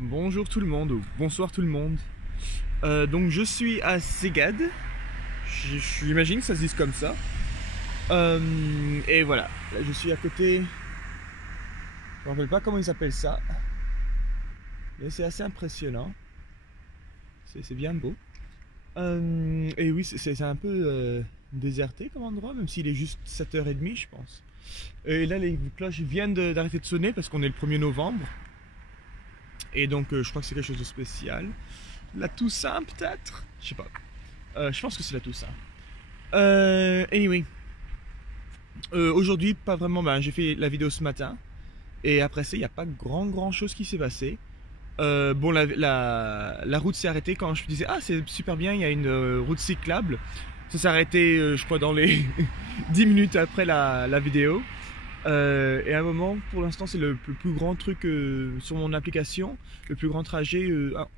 Bonjour tout le monde, ou bonsoir tout le monde. Donc je suis à Szeged. J'imagine que ça se dit comme ça. Et voilà, là je suis à côté. Je me rappelle pas comment ils appellent ça. Mais c'est assez impressionnant. C'est bien beau. Et oui, c'est un peu déserté comme endroit, même s'il est juste 7h30 je pense. Et là les cloches viennent d'arrêter de sonner parce qu'on est le 1er novembre. Et donc je crois que c'est quelque chose de spécial. La Toussaint peut-être. Je sais pas. Je pense que c'est la Toussaint. Anyway. Aujourd'hui pas vraiment, j'ai fait la vidéo ce matin. Et après ça il n'y a pas grand chose qui s'est passé. Bon la route s'est arrêtée quand je me disais ah c'est super bien, il y a une route cyclable. Ça s'est arrêté je crois dans les 10 minutes après la vidéo. Et à un moment, pour l'instant, c'est le plus grand truc sur mon application, le plus grand trajet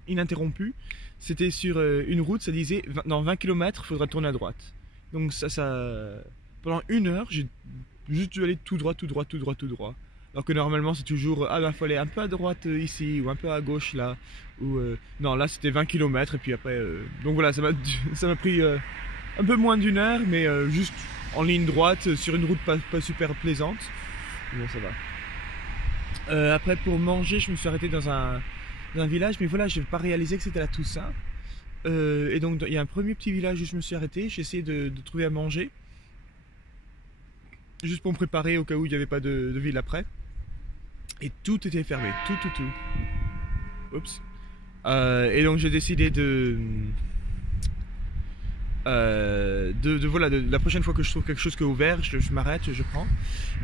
ininterrompu. C'était sur une route, ça disait dans 20 km, il faudra tourner à droite. Donc pendant 1 heure, j'ai juste dû aller tout droit. Alors que normalement, c'est toujours, faut aller un peu à droite ici, ou un peu à gauche là. Ou, non, là, c'était 20 km, et puis après... donc voilà, ça m'a pris un peu moins d'1 heure, mais juste en ligne droite, sur une route pas super plaisante. Bon, ça va. Après, pour manger, je me suis arrêté dans un village, mais voilà, je n'ai pas réalisé que c'était la Toussaint. Et donc, il y a un premier petit village où je me suis arrêté. J'ai essayé de trouver à manger, juste pour me préparer au cas où il n'y avait pas de ville après. Et tout était fermé, tout. Oups. Et donc, j'ai décidé voilà, la prochaine fois que je trouve quelque chose qui est ouvert, je m'arrête, je prends.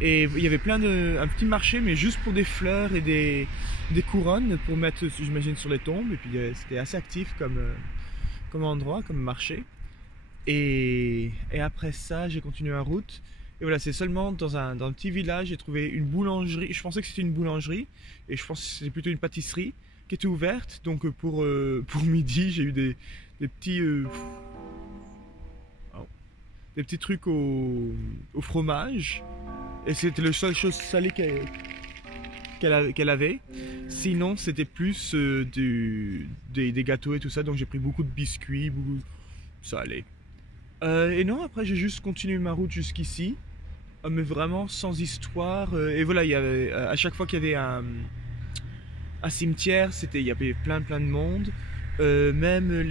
Et il y avait un petit marché, mais juste pour des fleurs et des couronnes pour mettre, j'imagine, sur les tombes. Et puis c'était assez actif comme endroit, comme marché. Et après ça, j'ai continué en route. Et voilà, c'est seulement dans un petit village, j'ai trouvé une boulangerie. Je pensais que c'était une boulangerie, et je pense que c'était plutôt une pâtisserie qui était ouverte. Donc pour midi, j'ai eu des petits... des petits trucs au fromage, et c'était la seule chose salée qu'elle avait. Sinon c'était plus des gâteaux et tout ça, donc j'ai pris beaucoup de biscuits, beaucoup salé. Et non, après j'ai juste continué ma route jusqu'ici, mais vraiment sans histoire. Et voilà, il y avait, à chaque fois qu'il y avait un cimetière, il y avait plein de monde. Même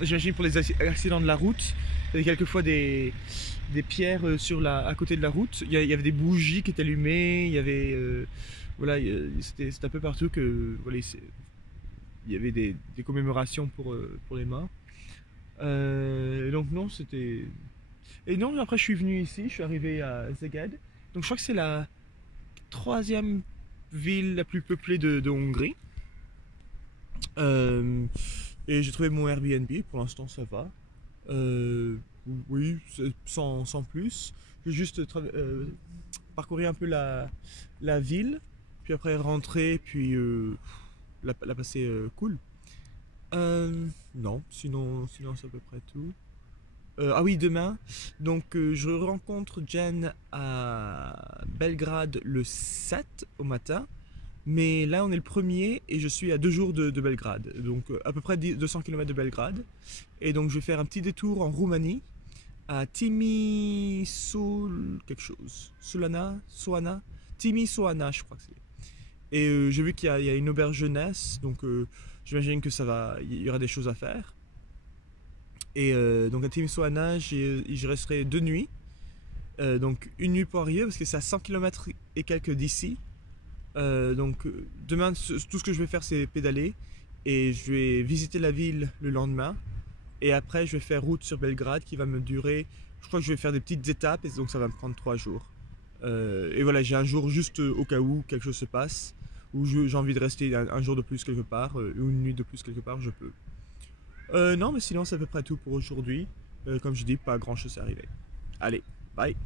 j'imagine pour les accidents de la route, il y avait quelquefois des pierres à côté de la route. Il y avait des bougies qui étaient allumées. Il y avait voilà, c'était un peu partout que voilà, il y avait des commémorations pour les morts. Donc non, c'était... Et non, après je suis venu ici, je suis arrivé à Szeged. Donc je crois que c'est la 3e ville la plus peuplée de Hongrie. Et j'ai trouvé mon Airbnb, pour l'instant ça va. Oui, sans plus. J'ai juste parcouru un peu la ville, puis après rentrer, puis la passer cool. Non, sinon c'est à peu près tout. Ah oui, demain, donc je rencontre Jen à Belgrade le 7 au matin. Mais là on est le 1er et je suis à 2 jours de Belgrade, donc à peu près 200 km de Belgrade. Et donc je vais faire un petit détour en Roumanie, à Timisoul quelque chose, Timisoara je crois que c'est. Et j'ai vu qu'il y a une auberge jeunesse, donc j'imagine que il y aura des choses à faire. Et donc à Timisoara j'y resterai 2 nuits, donc une nuit pour arriver parce que c'est à 100 km et quelques d'ici. Donc demain tout ce que je vais faire c'est pédaler, et je vais visiter la ville le lendemain, et après je vais faire route sur Belgrade qui va me durer, je crois que je vais faire des petites étapes, et donc ça va me prendre 3 jours. Et voilà, j'ai un jour juste au cas où quelque chose se passe, ou j'ai envie de rester un jour de plus quelque part, ou une nuit de plus quelque part, je peux. Non, mais sinon c'est à peu près tout pour aujourd'hui. Comme je dis, pas grand chose à arriver. Allez, bye.